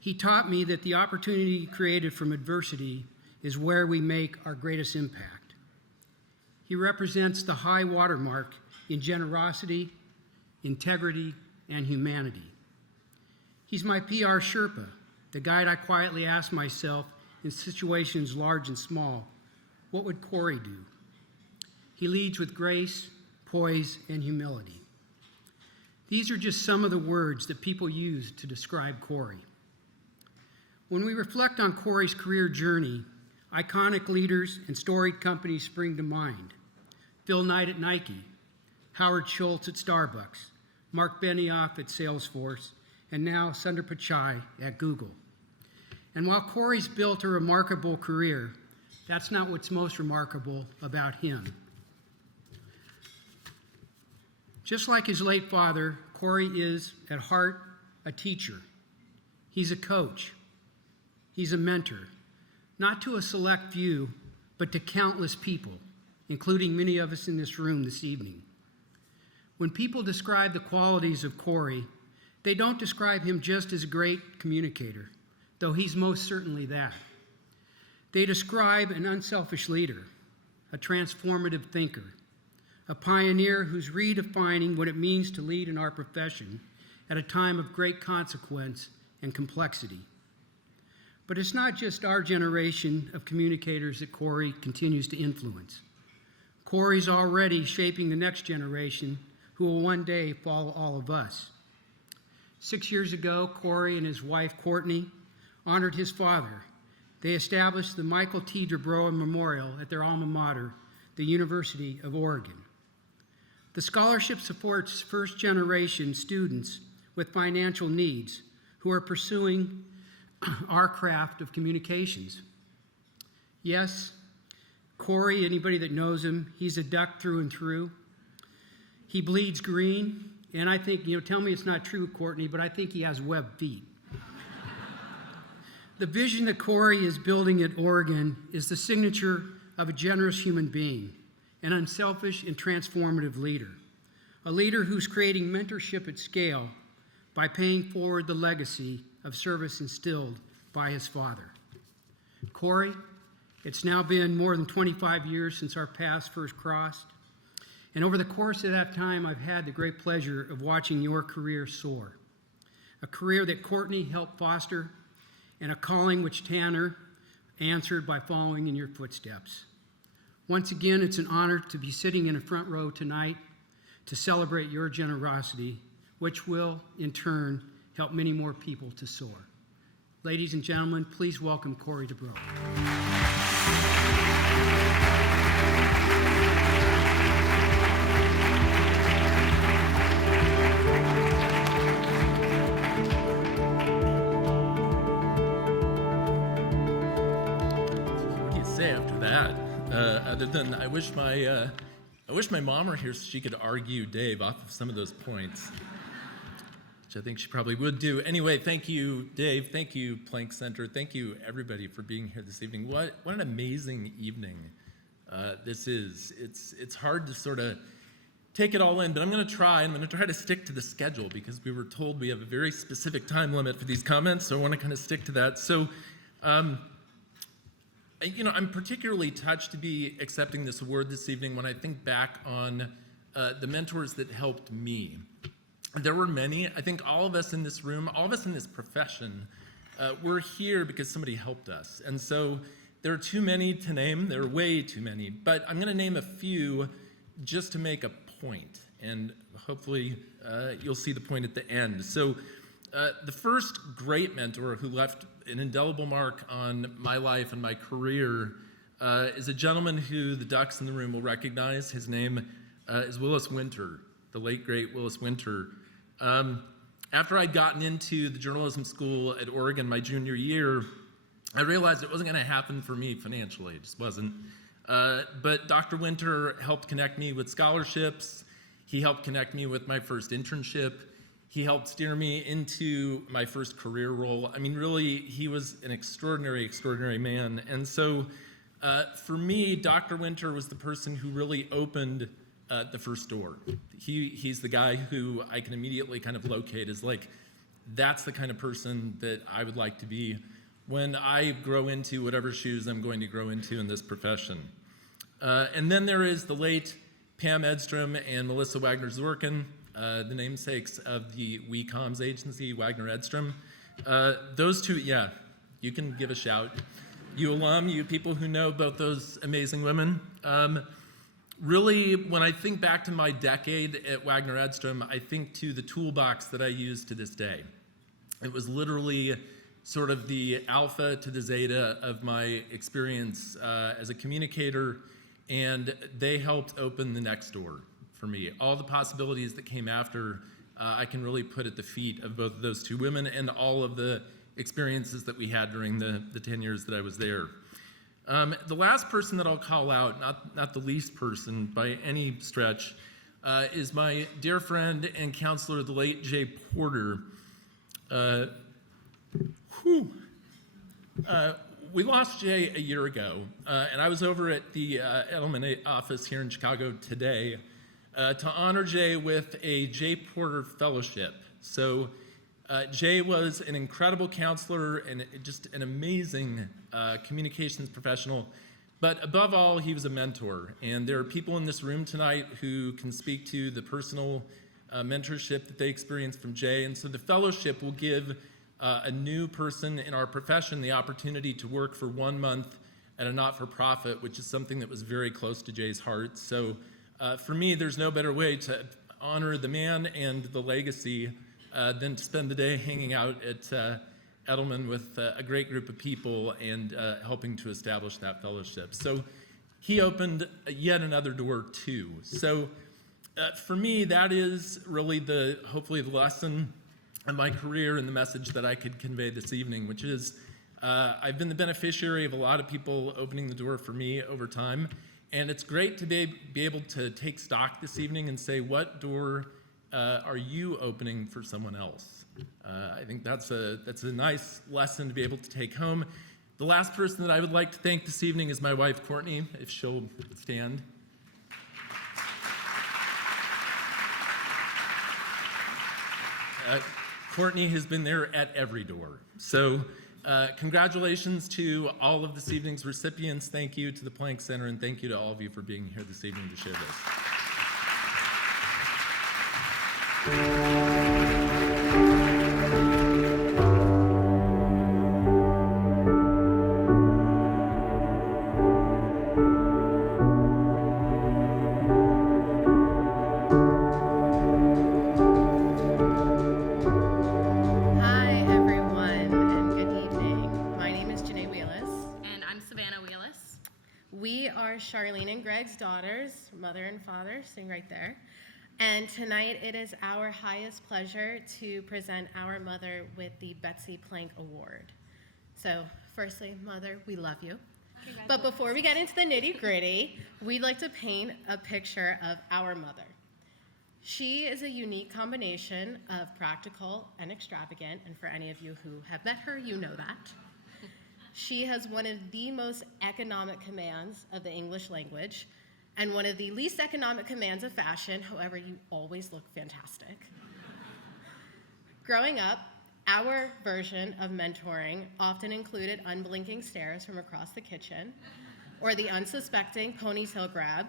He taught me that the opportunity created from adversity is where we make our greatest impact. He represents the high watermark in generosity, integrity, and humanity. He's my PR Sherpa, the guide I quietly ask myself in situations large and small, what would Corey do? He leads with grace, poise, and humility. These are just some of the words that people use to describe Corey. When we reflect on Corey's career journey, iconic leaders and storied companies spring to mind. Phil Knight at Nike, Howard Schultz at Starbucks, Mark Benioff at Salesforce, and now Sundar Pichai at Google. And while Corey's built a remarkable career, that's not what's most remarkable about him. Just like his late father, Corey is, at heart, a teacher. He's a coach. He's a mentor, not to a select few, but to countless people. including many of us in this room this evening. When people describe the qualities of Corey, they don't describe him just as a great communicator, though he's most certainly that. They describe an unselfish leader, a transformative thinker, a pioneer who's redefining what it means to lead in our profession at a time of great consequence and complexity. But it's not just our generation of communicators that Corey continues to influence. Corey's already shaping the next generation who will one day follow all of us. 6 years ago, Corey and his wife, Courtney, honored his father. They established the Michael T. Dubrow Memorial at their alma mater, the University of Oregon. The scholarship supports first-generation students with financial needs who are pursuing our craft of communications. Yes, Corey, anybody that knows him, he's a duck through and through. He bleeds green, and I think, tell me it's not true, Courtney, but I think he has webbed feet. The vision that Corey is building at Oregon is the signature of a generous human being, an unselfish and transformative leader, a leader who's creating mentorship at scale by paying forward the legacy of service instilled by his father. Corey, it's now been more than 25 years since our paths first crossed, and over the course of that time, I've had the great pleasure of watching your career soar, a career that Courtney helped foster, and a calling which Tanner answered by following in your footsteps. Once again, it's an honor to be sitting in a front row tonight to celebrate your generosity, which will, in turn, help many more people to soar. Ladies and gentlemen, please welcome Corey Dubrow. What do you say after that? Other than I wish my mom were here so she could argue Dave off of some of those points, which I think she probably would do. Anyway, thank you, Dave. Thank you, Planck Center. Thank you, everybody, for being here this evening. What an amazing evening this is. It's hard to sort of take it all in, but I'm going to try to stick to the schedule because we were told we have a very specific time limit for these comments, so I want to kind of stick to that. So, I'm particularly touched to be accepting this award this evening when I think back on the mentors that helped me. There were many. I think all of us in this room, all of us in this profession, we're here because somebody helped us. And so there are too many to name. There are way too many. But I'm going to name a few just to make a point. And hopefully you'll see the point at the end. So the first great mentor who left an indelible mark on my life and my career is a gentleman who the Ducks in the room will recognize. His name is Willis Winter, the late, great Willis Winter. After I'd gotten into the journalism school at Oregon my junior year, I realized it wasn't going to happen for me financially. It just wasn't. But Dr. Winter helped connect me with scholarships. He helped connect me with my first internship. He helped steer me into my first career role. I mean, really, he was an extraordinary, extraordinary man. And so for me, Dr. Winter was the person who really opened the first door. He's the guy who I can immediately kind of locate as like, that's the kind of person that I would like to be when I grow into whatever shoes I'm going to grow into in this profession. And then there is the late Pam Edstrom and Melissa Wagner-Zorkin, the namesakes of the WeComms agency, Wagner Edstrom. Those two, yeah, you can give a shout. You alum, you people who know both those amazing women. Really, when I think back to my decade at Wagner Edstrom, I think to the toolbox that I use to this day. It was literally sort of the alpha to the zeta of my experience as a communicator, and they helped open the next door for me. All the possibilities that came after, I can really put at the feet of both of those two women and all of the experiences that we had during the 10 years that I was there. The last person that I'll call out, not the least person by any stretch, is my dear friend and counselor, the late Jay we lost Jay a year ago, and I was over at the Edelman office here in Chicago today to honor Jay with a Jay Porter Fellowship. So Jay was an incredible counselor and just an amazing communications professional. But above all, he was a mentor. And there are people in this room tonight who can speak to the personal mentorship that they experienced from Jay. And so the fellowship will give a new person in our profession the opportunity to work for 1 month at a not-for-profit, which is something that was very close to Jay's heart. So for me, there's no better way to honor the man and the legacy than to spend the day hanging out at Edelman with a great group of people and helping to establish that fellowship. So he opened yet another door too. So for me, that is really hopefully the lesson of my career and the message that I could convey this evening, which is I've been the beneficiary of a lot of people opening the door for me over time. And it's great to be able to take stock this evening and say, what door are you opening for someone else? I think that's a nice lesson to be able to take home. The last person that I would like to thank this evening is my wife, Courtney, if she'll stand. Courtney has been there at every door. So congratulations to all of this evening's recipients. Thank you to the Planck Center, and thank you to all of you for being here this evening to share this. Hi, everyone, and good evening. My name is Janae Wheelis. And I'm Savannah Wheelis. We are Charlene and Greg's daughters, mother and father, sitting right there. And tonight it is our highest pleasure to present our mother with the Betsy Planck Award. So, firstly, Mother, we love you. But before we get into the nitty-gritty, we'd like to paint a picture of our mother. She is a unique combination of practical and extravagant, and for any of you who have met her, you know that. She has one of the most economic commands of the English language and one of the least economic commands of fashion. However, you always look fantastic. Growing up, our version of mentoring often included unblinking stares from across the kitchen or the unsuspecting ponytail grab.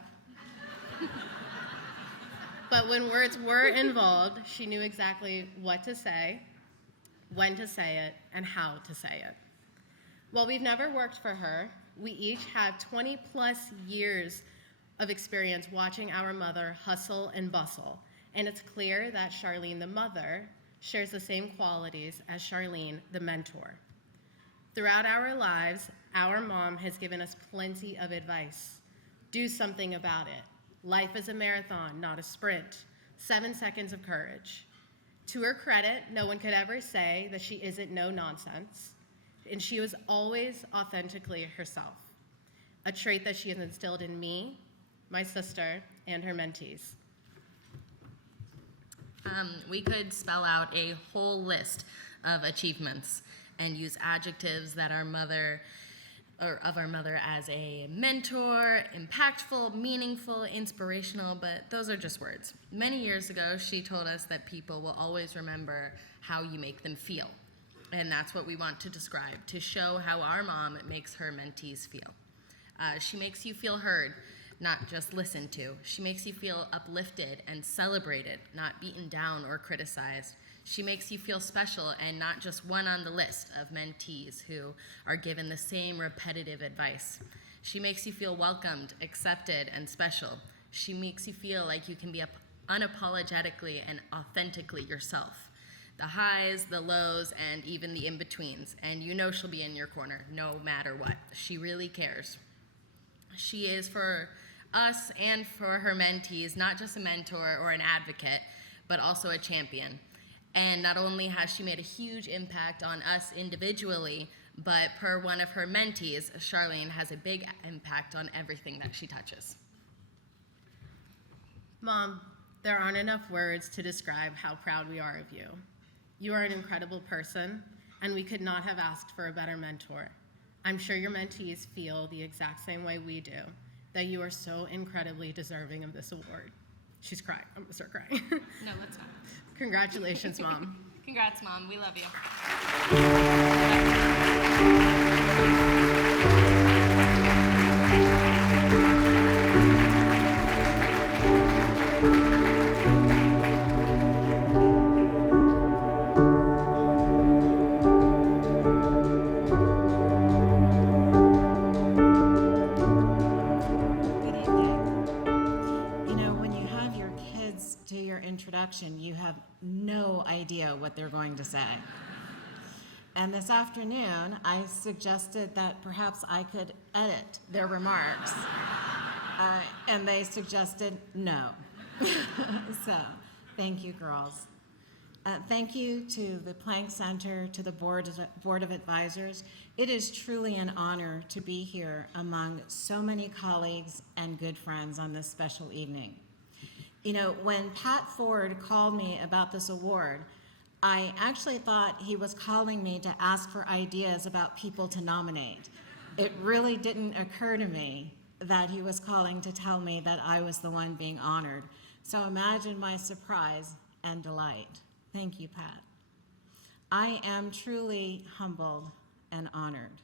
But when words were involved, she knew exactly what to say, when to say it, and how to say it. While we've never worked for her, we each have 20 plus years of experience watching our mother hustle and bustle. And it's clear that Charlene, the mother, shares the same qualities as Charlene, the mentor. Throughout our lives, our mom has given us plenty of advice. Do something about it. Life is a marathon, not a sprint. 7 seconds of courage. To her credit, no one could ever say that she isn't no nonsense, and she was always authentically herself, a trait that she has instilled in me, my sister, and her mentees. We could spell out a whole list of achievements and use adjectives that our mother as a mentor, impactful, meaningful, inspirational, but those are just words. Many years ago, she told us that people will always remember how you make them feel. And that's what we want to describe, to show how our mom makes her mentees feel. She makes you feel heard, not just listened to. She makes you feel uplifted and celebrated, not beaten down or criticized. She makes you feel special and not just one on the list of mentees who are given the same repetitive advice. She makes you feel welcomed, accepted, and special. She makes you feel like you can be unapologetically and authentically yourself. The highs, the lows, and even the in-betweens. And you know she'll be in your corner no matter what. She really cares. She is for us and for her mentees, not just a mentor or an advocate, but also a champion. And not only has she made a huge impact on us individually, but per one of her mentees, Charlene has a big impact on everything that she touches. Mom, there aren't enough words to describe how proud we are of you. You are an incredible person, and we could not have asked for a better mentor. I'm sure your mentees feel the exact same way we do, that you are so incredibly deserving of this award. She's crying. I'm gonna start crying. No, let's not. Congratulations, Mom. Congrats, Mom. We love you. Good evening. You know, when you have your kids do your introduction, you have no idea what they're going to say. And this afternoon, I suggested that perhaps I could edit their remarks. And they suggested no. So, thank you, girls. Thank you to the Planck Center, to the Board of Advisors. It is truly an honor to be here among so many colleagues and good friends on this special evening. You know, when Pat Ford called me about this award, I actually thought he was calling me to ask for ideas about people to nominate. It really didn't occur to me that he was calling to tell me that I was the one being honored. So imagine my surprise and delight. Thank you, Pat. I am truly humbled and honored.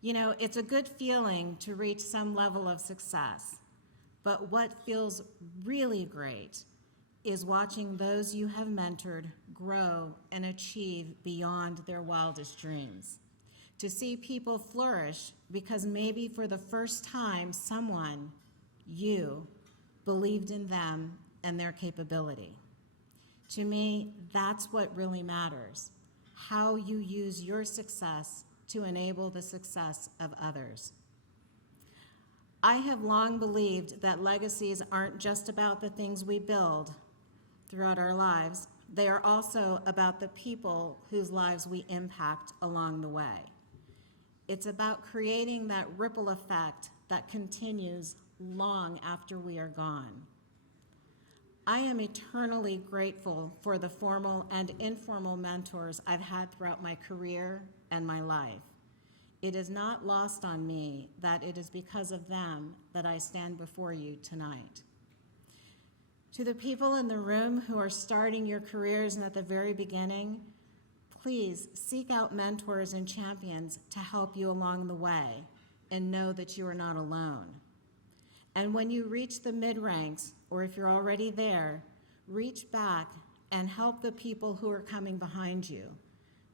You know, it's a good feeling to reach some level of success, but what feels really great is watching those you have mentored grow and achieve beyond their wildest dreams. To see people flourish because maybe for the first time someone, you, believed in them and their capability. To me, that's what really matters, how you use your success to enable the success of others. I have long believed that legacies aren't just about the things we build throughout our lives, they are also about the people whose lives we impact along the way. It's about creating that ripple effect that continues long after we are gone. I am eternally grateful for the formal and informal mentors I've had throughout my career and my life. It is not lost on me that it is because of them that I stand before you tonight. To the people in the room who are starting your careers and at the very beginning, please seek out mentors and champions to help you along the way and know that you are not alone. And when you reach the mid-ranks, or if you're already there, reach back and help the people who are coming behind you.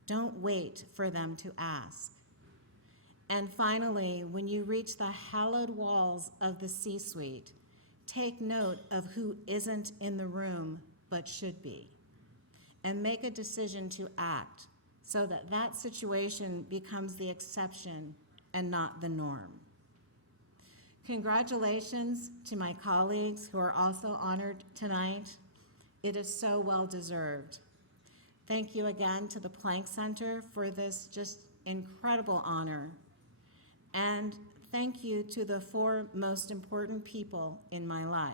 Don't wait for them to ask. And finally, when you reach the hallowed walls of the C-suite, take note of who isn't in the room but should be, and make a decision to act so that that situation becomes the exception and not the norm. Congratulations to my colleagues who are also honored tonight. It is so well deserved. Thank you again to the Planck Center for this just incredible honor. And thank you to the four most important people in my life,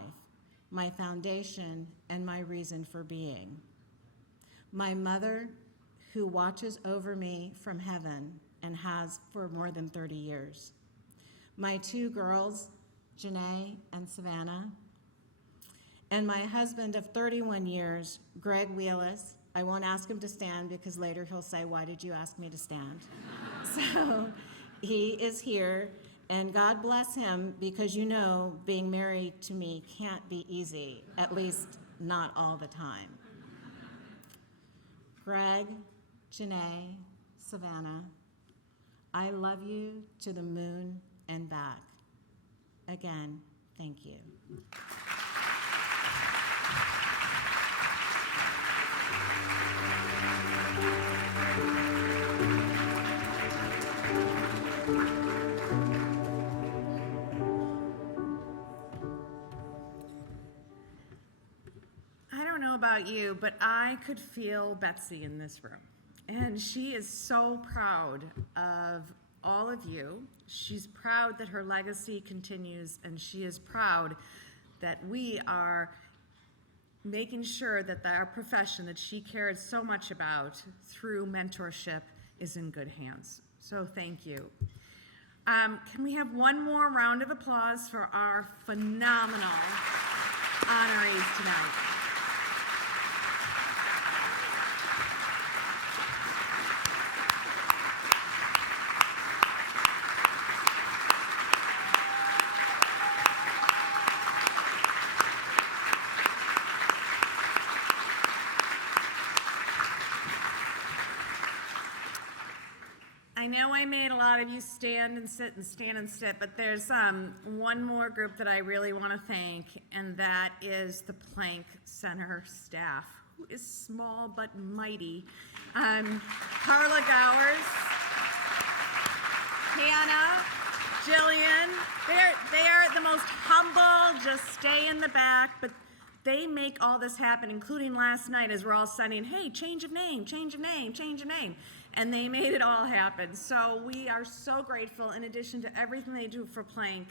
my foundation and my reason for being. My mother, who watches over me from heaven and has for more than 30 years. My two girls, Janae and Savannah, and my husband of 31 years, Greg Wheelis. I won't ask him to stand because later he'll say, "Why did you ask me to stand?" So he is here, and God bless him, because you know being married to me can't be easy, at least not all the time. Greg, Janae, Savannah, I love you to the moon and back. Again, thank you. I don't know about you, but I could feel Betsy in this room. And she is so proud of all of you. She's proud that her legacy continues, and she is proud that we are making sure that our profession that she cared so much about through mentorship is in good hands. So thank you. Can we have one more round of applause for our phenomenal honorees tonight? I know I made a lot of you stand and sit and stand and sit, but there's one more group that I really want to thank, and that is the Planck Center staff, who is small but mighty. Carla Gowers, Hannah, Jillian, they are the most humble, just stay in the back, but they make all this happen, including last night as we're all sending, hey, change of name, change of name, change of name. And they made it all happen. So we are so grateful. In addition to everything they do for Planck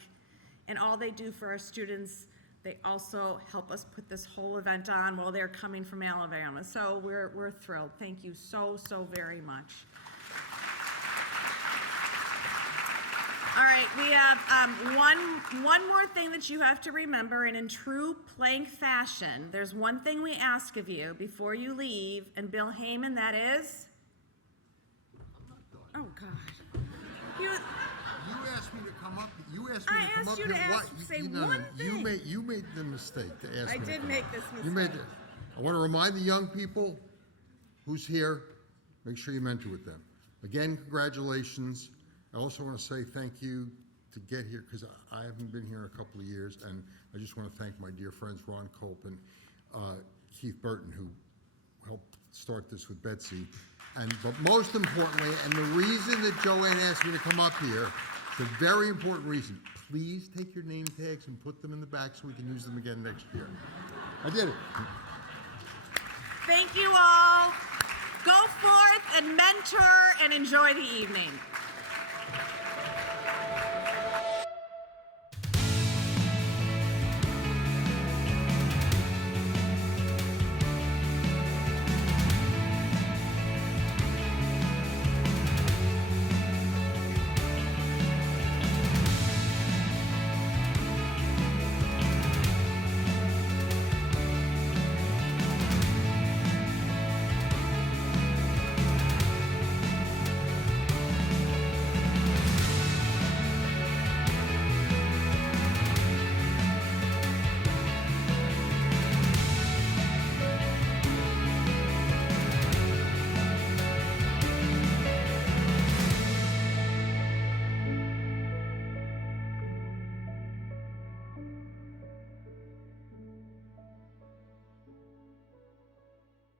and all they do for our students, they also help us put this whole event on while they're coming from Alabama. So we're thrilled. Thank you so very much. All right, we have one more thing that you have to remember, and in true Planck fashion, there's one thing we ask of you before you leave, and Bill Heyman, that is? Oh, God. You asked me to come up. You asked me I to come asked up you here. to What? say no, one thing. You made the mistake to ask I me. did make this mistake. You made the. I want to remind the young people who's here. Make sure you mentor with them. Again, congratulations. I also want to say thank you to get here because I haven't been here in a couple of years, and I just want to thank my dear friends Ron Culp and Keith Burton, who helped start this with Betsy. But most importantly, and the reason that Joanne asked me to come up here, it's a very important reason. Please take your name tags and put them in the back so we can use them again next year. I did it. Thank you all. Go forth and mentor and enjoy the evening.